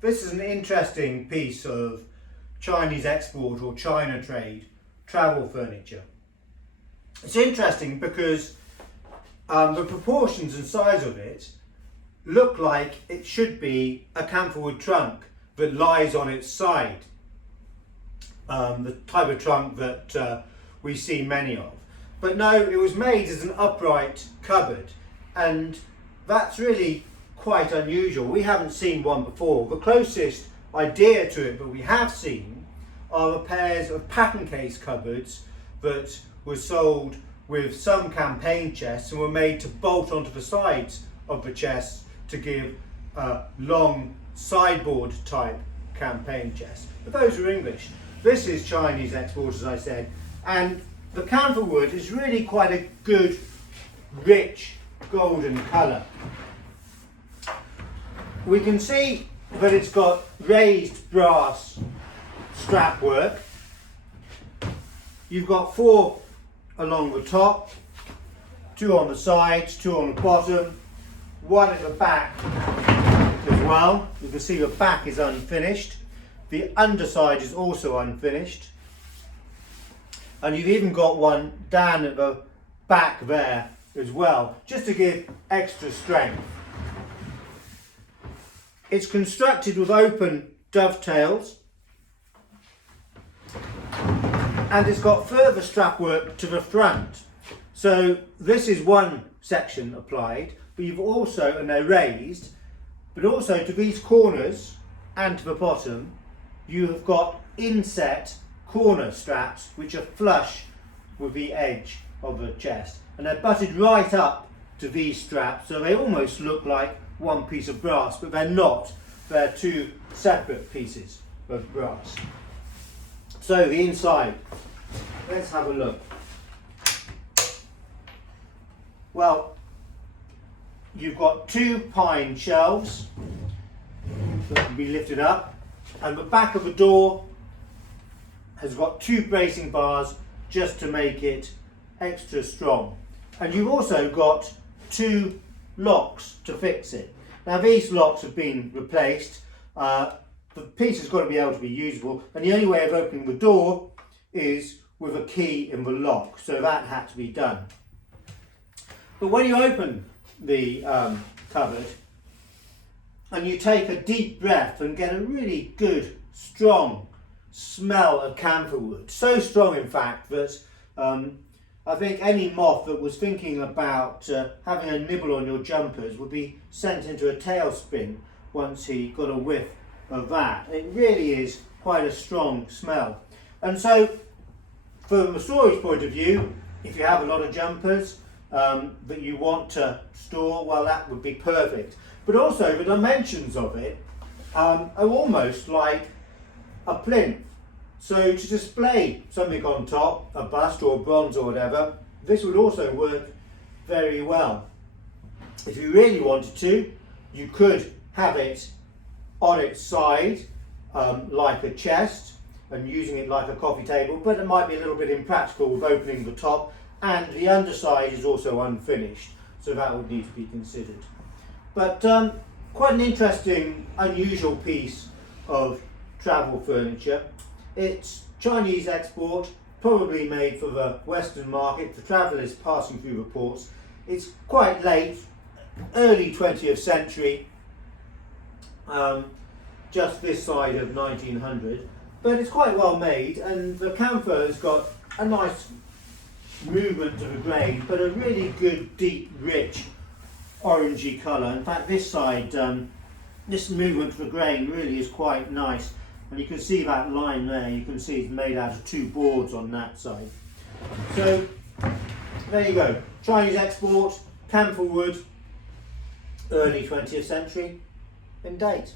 This is an interesting piece of Chinese export or China trade travel furniture. It's interesting because the proportions and size of it look like it should be a camphor wood trunk that lies on its side. The type of trunk that we see many of. But no, it was made as an upright cupboard, and that's really quite unusual. We haven't seen one before. The closest idea to it that we have seen are the pairs of pattern case cupboards that were sold with some campaign chests and were made to bolt onto the sides of the chests to give a long sideboard type campaign chest. But those are English. This is Chinese export, as I said, and the camphor wood is really quite a good, rich, golden colour. We can see that it's got raised brass strap work. You've got 4 along the top, 2 on the sides, 2 on the bottom, 1 at the back as well. You can see the back is unfinished. The underside is also unfinished. And you've even got one down at the back there as well, just to give extra strength. It's constructed with open dovetails, and it's got further strap work to the front. So this is one section applied, but you've also, and they're raised, but also to these corners and to the bottom, you have got inset corner straps which are flush with the edge of the chest, and they're butted right up to these straps, so they almost look like one piece of brass, but they're not. They're 2 separate pieces of brass. So the inside, let's have a look. Well, you've got 2 pine shelves that can be lifted up, and the back of the door has got 2 bracing bars just to make it extra strong. And you've also got 2 locks to fix it. Now these locks have been replaced. The piece has got to be able to be usable, and the only way of opening the door is with a key in the lock, so that had to be done. But when you open the cupboard and you take a deep breath and get a really good strong smell of camphor wood, so strong in fact that I think any moth that was thinking about having a nibble on your jumpers would be sent into a tailspin once he got a whiff of that. It really is quite a strong smell. And so from a storage point of view, if you have a lot of jumpers that you want to store, well, that would be perfect. But also the dimensions of it are almost like a plinth. So to display something on top, a bust or a bronze or whatever, this would also work very well. If you really wanted to, you could have it on its side like a chest and using it like a coffee table, but it might be a little bit impractical with opening the top, and the underside is also unfinished, so that would need to be considered. But quite an interesting, unusual piece of travel furniture. It's Chinese export, probably made for the Western market, for travellers passing through the ports. It's quite late, early 20th century, just this side of 1900, but it's quite well made, and the camphor has got a nice movement to the grain, but a really good, deep, rich, orangey colour. In fact, this side, this movement to the grain really is quite nice. And you can see that line there, you can see it's made out of 2 boards on that side. So, there you go. Chinese export, camphor wood, early 20th century, in date.